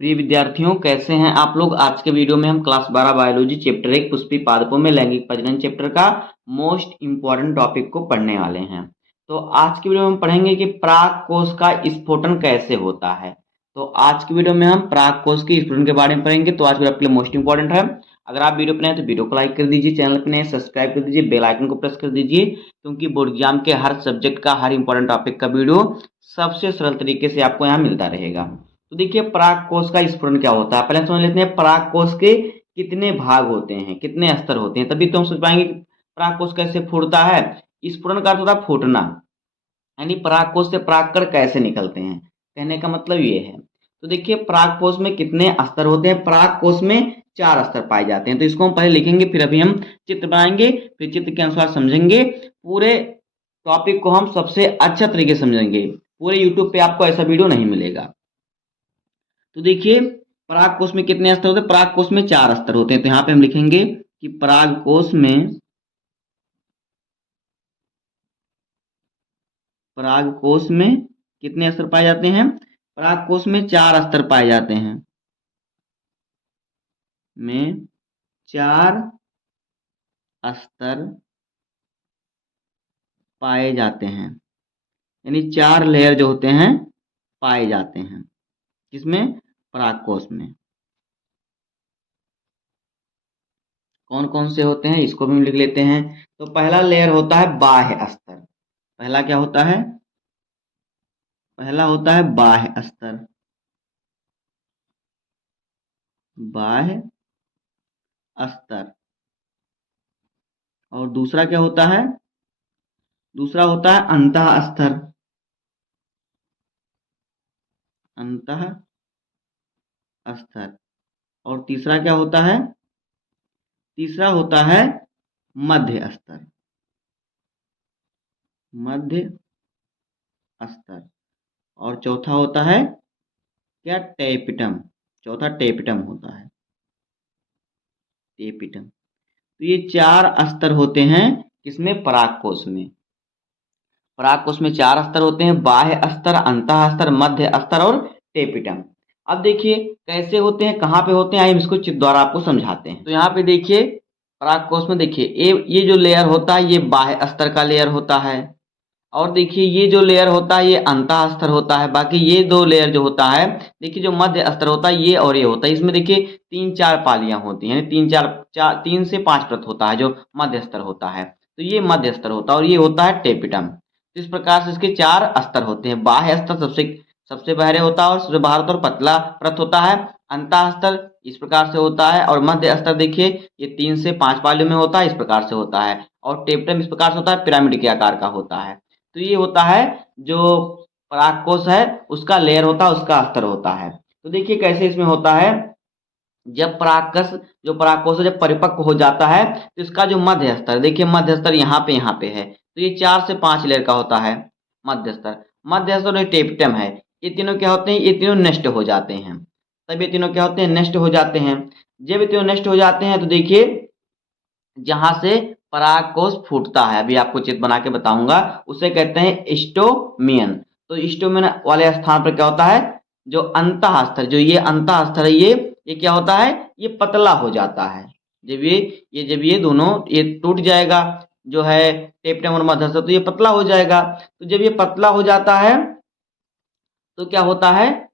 प्रिय विद्यार्थियों, कैसे हैं आप लोग। आज के वीडियो में हम क्लास 12 बायोलॉजी चैप्टर 1 पुष्पी पादपों में लैंगिक प्रजनन चैप्टर का मोस्ट इंपॉर्टेंट टॉपिक को पढ़ने वाले हैं। तो आज की वीडियो में हम पढ़ेंगे कि पराग कोश का स्फुटन कैसे होता है। तो आज की वीडियो में हम पराग कोश के स्फुटन के बारे में पढ़ेंगे। तो आज वीडियो आपके लिए मोस्ट इंपॉर्टेंट है। अगर आप वीडियो पर नए हैं तो वीडियो को लाइक कर दीजिए, चैनल पर नए सब्सक्राइब कर दीजिए, बेल आइकन को प्रेस कर दीजिए, क्योंकि बोर्ड एग्जाम के हर सब्जेक्ट का हर इंपॉर्टेंट टॉपिक का वीडियो सबसे सरल तरीके से आपको यहाँ मिलता रहेगा। तो देखिए पराग कोश का स्फुटन क्या होता है, पहले समझ लेते हैं पराग कोश के कितने भाग होते हैं, कितने स्तर होते हैं, तभी तो हम समझ पाएंगे कि पराग कोश कैसे फूटता है। स्फुटन का अर्थ होता है फूटना, यानी पराग कोश से परागकण कैसे निकलते हैं, कहने का मतलब ये है। तो देखिए पराग कोश में कितने स्तर होते हैं। पराग कोश में 4 स्तर पाए जाते हैं। तो इसको हम पहले लिखेंगे, फिर अभी हम चित्र बनाएंगे, फिर चित्र के अनुसार समझेंगे। पूरे टॉपिक को हम सबसे अच्छा तरीके से समझेंगे। पूरे यूट्यूब पे आपको ऐसा वीडियो नहीं मिलेगा। तो देखिए पराग कोश में कितने स्तर होते हैं। पराग कोश में 4 स्तर होते हैं। तो यहाँ पे हम लिखेंगे कि पराग कोश में कितने स्तर पाए जाते हैं। पराग कोश में 4 स्तर पाए जाते हैं, में 4 स्तर पाए जाते हैं, यानी 4 लेयर जो होते हैं पाए जाते हैं। किसमें? पराग कोश में। कौन कौन से होते हैं इसको भी हम लिख लेते हैं। तो पहला लेयर होता है बाह्य स्तर। पहला क्या होता है? पहला होता है बाह्य स्तर। बाह्य स्तर। और दूसरा क्या होता है? दूसरा होता है अंतः स्तर। अंतः स्तर। और तीसरा क्या होता है? तीसरा होता है मध्य स्तर। मध्य स्तर। और चौथा होता है क्या? टेपिटम। चौथा टेपिटम होता है। टेपिटम। तो ये 4 स्तर होते हैं किसमें? परागकोश में। परागकोश में 4 स्तर होते हैं, बाह्य स्तर, अंतः स्तर, मध्य स्तर और टेपिटम। अब देखिए कैसे होते हैं, कहाँ पे होते हैं, आइए हम इसको चित्र द्वारा आपको समझाते हैं। तो यहाँ पे देखिए परागकोश में देखिए ये जो लेयर होता है ये बाह्य स्तर का लेयर होता है। और देखिए ये जो लेयर होता है ये अंतः स्तर होता है। बाकी ये 2 लेयर जो होता है, देखिए जो मध्य स्तर होता है ये और ये होता है। इसमें देखिए 3-4 पालियां होती हैं, 3 से 5 परत होता है जो मध्य स्तर होता है। तो ये मध्य स्तर होता है और ये होता है टेपिटम। तो इस प्रकार से इसके 4 स्तर होते हैं। बाह्य स्तर सबसे सबसे बहरे होता है और सबसे बाहर और पतला परत होता है। अंतः स्तर इस प्रकार से होता है और मध्य स्तर देखिए ये 3 से 5 पालियों में होता है, इस प्रकार से होता है। और टेपिटम इस प्रकार से होता है, पिरामिड के आकार का होता है। तो ये होता है जो परागकोश है उसका लेयर होता है, उसका स्तर होता है। तो देखिए कैसे इसमें होता है। जब परागकश जो परागकोश है जब परिपक्व हो जाता है तो इसका जो मध्य स्तर, देखिए मध्य स्तर यहाँ पे है। तो ये 4 से 5 लेयर का होता है मध्य स्तर। मध्य स्तर और टेपिटम है, ये तीनों क्या होते हैं? ये तीनों नष्ट हो जाते हैं। तब ये तीनों क्या होते हैं? नष्ट हो जाते हैं। जब ये तीनों नष्ट हो जाते हैं तो देखिए जहां से परागकोश फूटता है, अभी आपको चित्र बना के बताऊंगा, उसे कहते हैं स्टोमियन। तो स्टोमियन वाले स्थान पर क्या होता है? जो अंतः स्तर, जो ये अंतः स्तर है ये क्या होता है? ये पतला हो जाता है। जब ये दोनों ये टूट जाएगा जो है टेपिटम और मध्य स्तर, तो ये पतला हो जाएगा। तो जब ये पतला हो जाता है तो क्या होता है?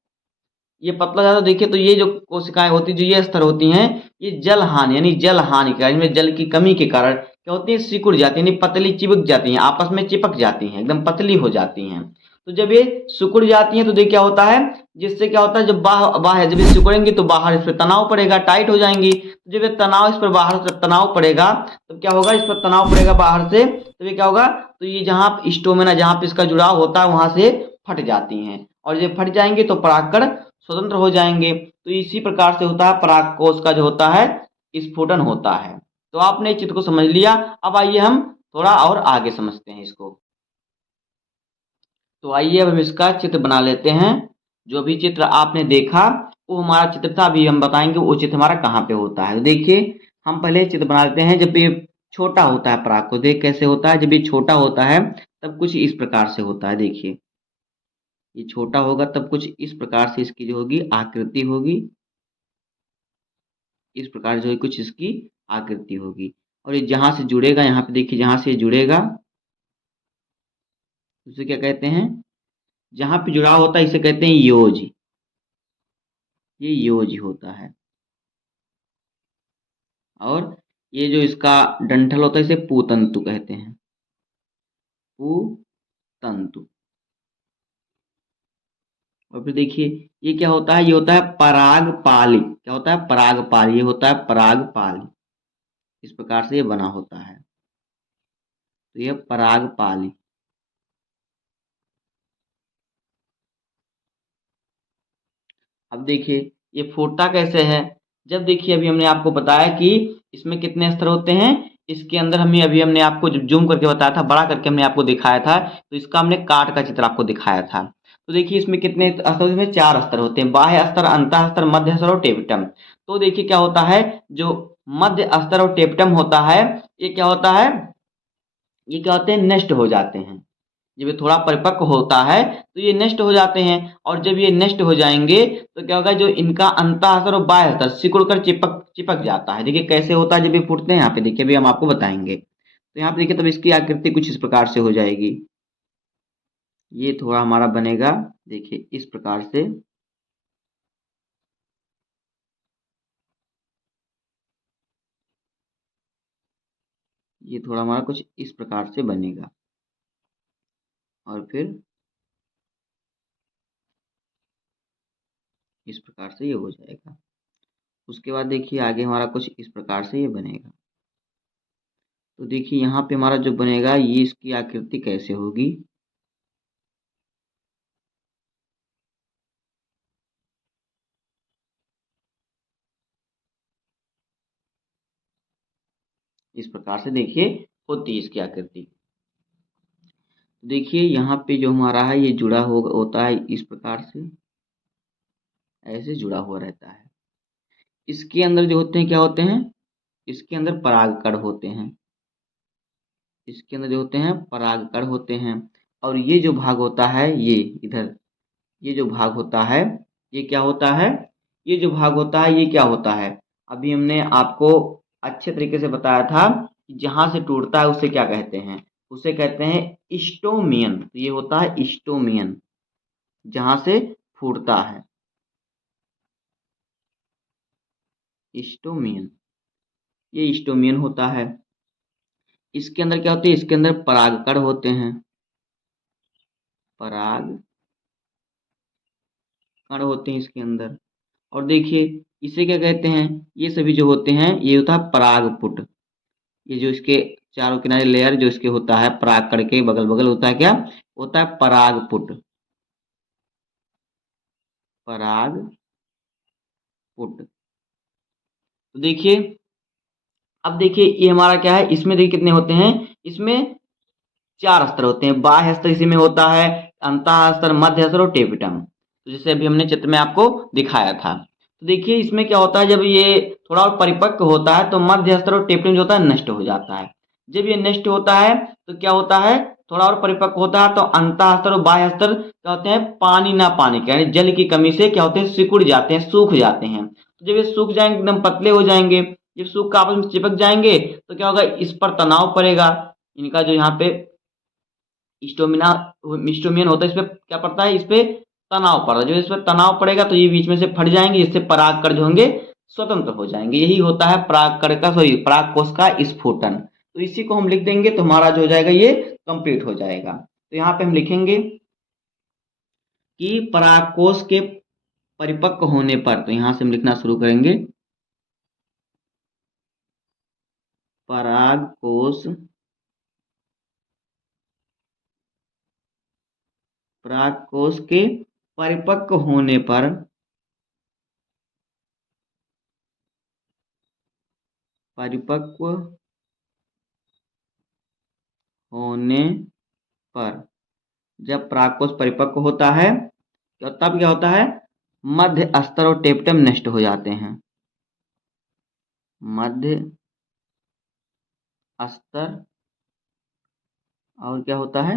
ये पतला ज्यादा देखिए तो ये जो कोशिकाएं होती जो ये स्तर होती हैं ये जल हानि यानी जल हानि के कारण, इनमें जल की कमी के कारण क्या होती है? सिकुड़ जाती है, यानी पतली चिपक जाती हैं, आपस में चिपक जाती हैं, एकदम पतली हो जाती हैं। तो जब ये सिकुड़ जाती हैं तो देखिए क्या होता है? जिससे क्या होता है जब बाहर जब ये सिकुड़ेंगी तो बाहर इस पर तनाव पड़ेगा, टाइट हो जाएंगी। तो जब ये तनाव इस पर बाहर से तनाव पड़ेगा तो क्या होगा? इस पर तनाव पड़ेगा बाहर से, तो ये क्या होगा? तो ये जहाँ स्टोमेना जहाँ पे इसका जुड़ाव होता है वहां से फट जाती हैं, और जब फट जाएंगे तो परागकण स्वतंत्र हो जाएंगे। तो इसी प्रकार से होता है परागकोश का जो होता है स्फुटन होता है। तो आपने इस चित्र को समझ लिया। अब आइए हम थोड़ा और आगे समझते हैं इसको। तो आइए अब हम इसका चित्र बना लेते हैं। जो भी चित्र आपने देखा वो हमारा चित्र था, अभी हम बताएंगे वो चित्र हमारा कहाँ पे होता है। तो देखिए हम पहले चित्र बना लेते हैं। जब ये छोटा होता है परागकोश, देख कैसे होता है, जब ये छोटा होता है तब कुछ इस प्रकार से होता है। देखिए ये छोटा होगा तब कुछ इस प्रकार से इसकी जो होगी आकृति होगी, इस प्रकार जो है कुछ इसकी आकृति होगी। और ये जहाँ से जुड़ेगा, यहाँ पे देखिए जहाँ से ये जुड़ेगा उसे क्या कहते हैं, जहाँ पे जुड़ाव होता है इसे कहते हैं योज। ये योज होता है। और ये जो इसका डंठल होता है इसे पूतंतु कहते हैं, पूतंतु। और फिर देखिए ये क्या होता है, ये होता है परागपाली। क्या होता है, परागपाली। ये होता है परागपाली, इस प्रकार से ये बना होता है। तो ये परागपाली। अब देखिए ये फूटता कैसे है। जब देखिए अभी हमने आपको बताया कि इसमें कितने स्तर होते हैं, इसके अंदर हमें अभी हमने आपको जब जूम करके बताया था, बड़ा करके हमने आपको दिखाया था, तो इसका हमने काट का चित्र आपको दिखाया था। तो देखिए इसमें कितने स्तर, इसमें 4 स्तर होते हैं, बाह्य स्तर, अंतः स्तर, मध्य स्तर और टेपटम। तो देखिए क्या होता है, जो मध्य स्तर और टेपटम होता है, ये क्या होता है, ये क्या होते हैं, नष्ट हो जाते हैं। जब ये थोड़ा परिपक्व होता है तो ये नष्ट हो जाते हैं। और जब ये नष्ट हो जाएंगे तो क्या होगा, जो इनका अंतःस्तर और बाह्य स्तर सिकुड़ कर चिपक चिपक जाता है। देखिए कैसे होता है जब ये फूटते हैं, यहाँ पे देखिए अभी हम आपको बताएंगे। तो यहाँ पे देखिए तब इसकी आकृति कुछ इस प्रकार से हो जाएगी। ये थोड़ा हमारा बनेगा, देखिए इस प्रकार से। ये थोड़ा हमारा कुछ इस प्रकार से बनेगा। और फिर इस प्रकार से ये हो जाएगा। उसके बाद देखिए आगे हमारा कुछ इस प्रकार से ये बनेगा। तो देखिए यहाँ पे हमारा जो बनेगा, ये इसकी आकृति कैसे होगी। इस प्रकार से देखिए होती है इसकी आकृति। देखिए यहाँ पे जो हमारा है ये जुड़ा हो होता है इस प्रकार से, ऐसे जुड़ा हुआ रहता है। इसके अंदर जो होते हैं क्या होते हैं, इसके अंदर परागकण होते हैं। इसके अंदर जो होते हैं परागकण होते हैं। और ये जो भाग होता है, ये इधर, ये जो भाग होता है, ये क्या होता है, ये जो भाग होता है ये क्या होता है। अभी हमने आपको अच्छे तरीके से बताया था कि जहां से टूटता है उसे क्या कहते हैं, उसे कहते हैं स्टोमियन। तो ये होता है स्टोमियन, जहां से फूटता है, स्टोमियन। ये स्टोमियन होता है। इसके अंदर क्या होती है, इसके अंदर परागकण होते हैं, परागकण होते हैं इसके अंदर। और देखिए इसे क्या कहते हैं, ये सभी जो होते हैं ये होता है परागपुट। ये जो इसके चारों किनारे लेयर जो इसके होता है परागकण के बगल बगल होता है, क्या होता है, परागपुट। परागपुट। तो देखिए अब देखिए ये हमारा क्या है, इसमें देखिए कितने होते हैं, इसमें 4 स्तर होते हैं। बाह्य स्तर इसी में होता है, अंतः स्तर, मध्य स्तर और टेपिटम। तो जैसे अभी हमने चित्र में आपको दिखाया था। तो देखिए इसमें क्या होता है, जब ये थोड़ा और परिपक्व होता है तो मध्य स्तर और टेपिटम जो होता है नष्ट हो जाता है। जब ये नष्ट होता है तो क्या होता है, थोड़ा और परिपक्व होता है तो अंतः स्तर और बाह्य स्तर क्या होते हैं, पानी ना पानी के, यानी जल की कमी से क्या होते हैं, सिकुड़ जाते हैं, सूख जाते हैं। तो जब ये सूख जाएंगे, एकदम पतले हो जाएंगे, जब सूख कर आपस में चिपक जाएंगे तो क्या होगा, इस पर तनाव पड़ेगा। इनका जो यहाँ पे स्टोमिना स्टोमियन होता है, इस पे क्या पड़ता है, इस पे तनाव पड़ रहा है। जो इस पे तनाव पड़ेगा तो ये बीच में से फट जाएंगे, जिससे परागकण जो होंगे स्वतंत्र हो जाएंगे। यही होता है परागकण का, सॉरी, परागकोश का स्फुटन। तो इसी को हम लिख देंगे तो हमारा जो हो जाएगा ये कंप्लीट हो जाएगा। तो यहाँ पे हम लिखेंगे कि परागकोश के परिपक्व होने पर, तो यहाँ से हम लिखना शुरू करेंगे, परागकोश, परागकोश के परिपक्व होने पर, परिपक्व होने पर, जब परागकोश परिपक्व होता है तो तब क्या होता है, मध्य स्तर और टेप्टम नष्ट हो जाते हैं। मध्य स्तर और क्या होता है,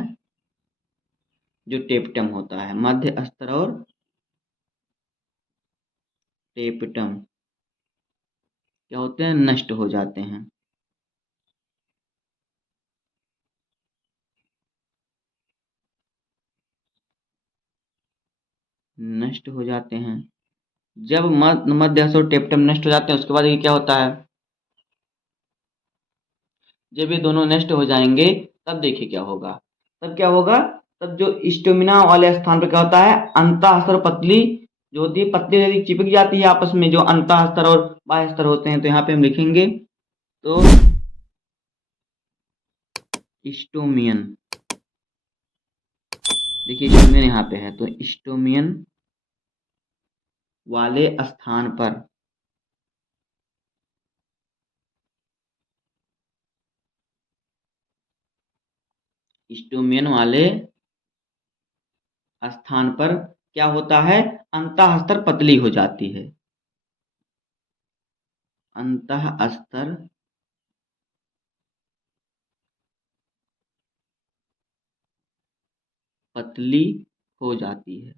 जो टेपटम होता है, मध्य अस्तर और टेपटम क्या होते हैं, नष्ट हो जाते हैं। नष्ट हो जाते हैं। जब मध्य अस्तर और टेपटम नष्ट हो जाते हैं उसके बाद ये क्या होता है, जब ये दोनों नष्ट हो जाएंगे तब देखिए क्या होगा। तब क्या होगा, तब जो स्टोमिना वाले स्थान पर क्या होता है, अंतःस्तर पतली जो होती है, पतली यदि चिपक जाती है आपस में, जो अंतःस्तर और बाह्य स्तर होते हैं, तो यहाँ पे हम लिखेंगे तो स्टोमियन। देखिए स्टोमियन यहाँ पे है, तो स्टोमियन वाले स्थान पर स्टोमियन वाले स्थान पर क्या होता है, अंतःस्तर पतली हो जाती है। अंतःस्तर पतली हो जाती है।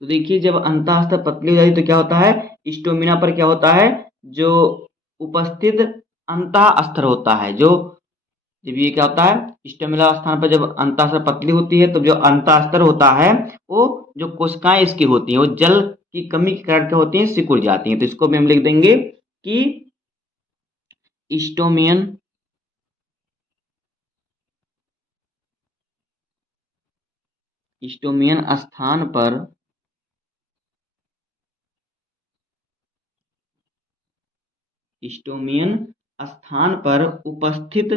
तो देखिए जब अंतःस्तर पतली हो जाती है तो क्या होता है, स्टोमिना पर क्या होता है, जो उपस्थित अंतःस्तर होता है, जो जब ये क्या होता है, स्टेमिना स्थान पर जब अंतःस्तर पतली होती है तो जो अंतःस्तर होता है वो जो कोशिकाएं इसकी होती हैं वो जल की कमी के कारण क्या होती हैं, सिकुड़ जाती हैं। तो इसको भी हम लिख देंगे कि स्टोमियन स्टोमियन स्थान पर स्टोमियन स्थान पर उपस्थित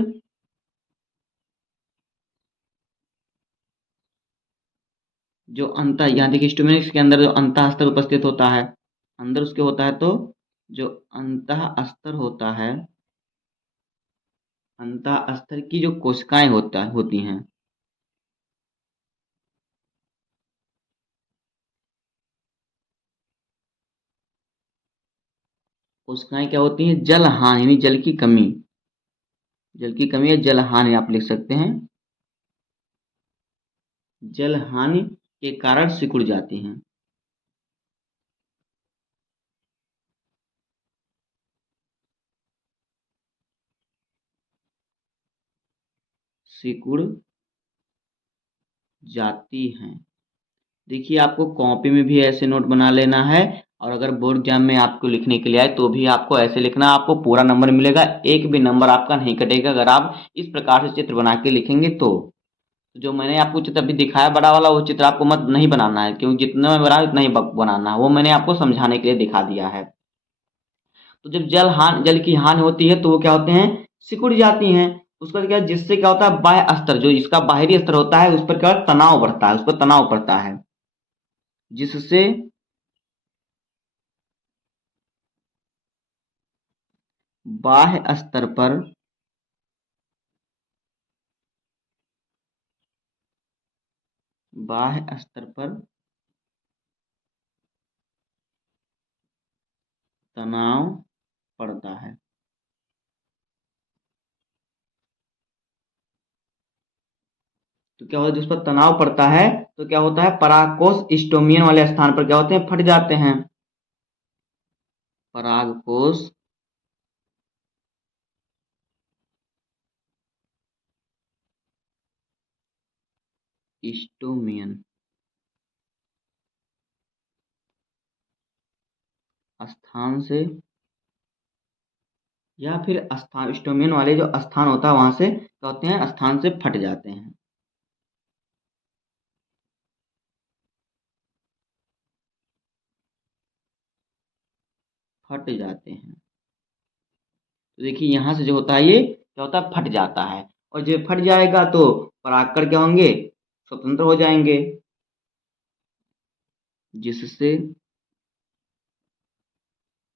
जो अंत, यहाँ देखिए स्टोमिनस के अंदर जो अंतःस्तर उपस्थित होता है, अंदर उसके होता है, तो जो अंतःस्तर होता है, अंतःस्तर की जो कोशिकाएं होती हैं, कोशिकाएं क्या होती हैं, जल हानि यानी जल की कमी, जल की कमी या जल हानि आप लिख सकते हैं, जल हानि के कारण सिकुड़ जाती हैं, सिकुड़ जाती हैं। देखिए आपको कॉपी में भी ऐसे नोट बना लेना है, और अगर बोर्ड एग्जाम में आपको लिखने के लिए आए तो भी आपको ऐसे लिखना, आपको पूरा नंबर मिलेगा, एक भी नंबर आपका नहीं कटेगा अगर आप इस प्रकार से चित्र बना के लिखेंगे तो। जो मैंने आपको चित्र अभी दिखाया बड़ा वाला, वो चित्र आपको मत नहीं बनाना है, क्योंकि जितना मैं बनाया उतना ही बनाना है, वो मैंने आपको समझाने के लिए दिखा दिया है। तो जब जल की हानि होती है तो वो क्या होते हैं, सिकुड़ जाती हैं। उसका क्या, जिससे क्या होता है, बाह्य स्तर जो इसका बाहरी स्तर होता है उस पर क्या तनाव बढ़ता है, उस पर तनाव पड़ता है, जिससे बाह्य स्तर पर बाह्य स्तर पर तनाव पड़ता है। तो क्या होता है, जिस पर तनाव पड़ता है तो क्या होता है, परागकोश स्टोमियन वाले स्थान पर क्या होते हैं, फट जाते हैं। परागकोश स्टोमियन स्थान से, या फिर स्थान स्टोमियन वाले जो स्थान होता है वहां से क्या होते हैं, स्थान से फट जाते हैं, फट जाते हैं। तो देखिए यहाँ से जो होता है ये क्या होता है, फट जाता है, और जब फट जाएगा तो परागकण क्या होंगे, स्वतंत्र हो जाएंगे, जिससे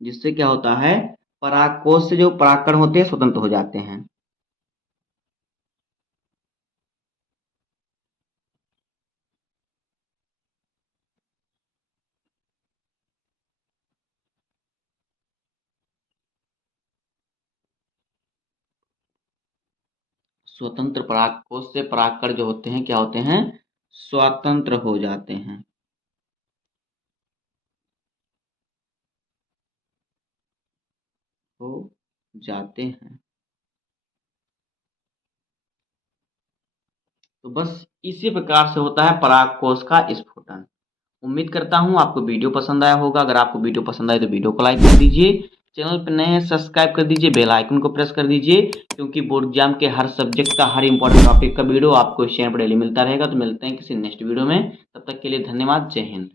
जिससे क्या होता है, परागकोश से जो परागकण होते हैं स्वतंत्र हो जाते हैं। स्वतंत्र परागकोश से परागकण जो होते हैं क्या होते हैं, स्वतंत्र हो जाते हैं। हो जाते हैं। तो बस इसी प्रकार से होता है परागकोश का स्फुटन। उम्मीद करता हूँ आपको वीडियो पसंद आया होगा। अगर आपको वीडियो पसंद आए तो वीडियो को लाइक कर दीजिए, चैनल पर नए हैं सब्सक्राइब कर दीजिए, बेल आइकन को प्रेस कर दीजिए, क्योंकि बोर्ड एग्जाम के हर सब्जेक्ट का हर इंपॉर्टेंट टॉपिक का वीडियो आपको इस चैनल पर डेली मिलता रहेगा। तो मिलते हैं किसी नेक्स्ट वीडियो में, तब तक के लिए धन्यवाद। जय हिंद।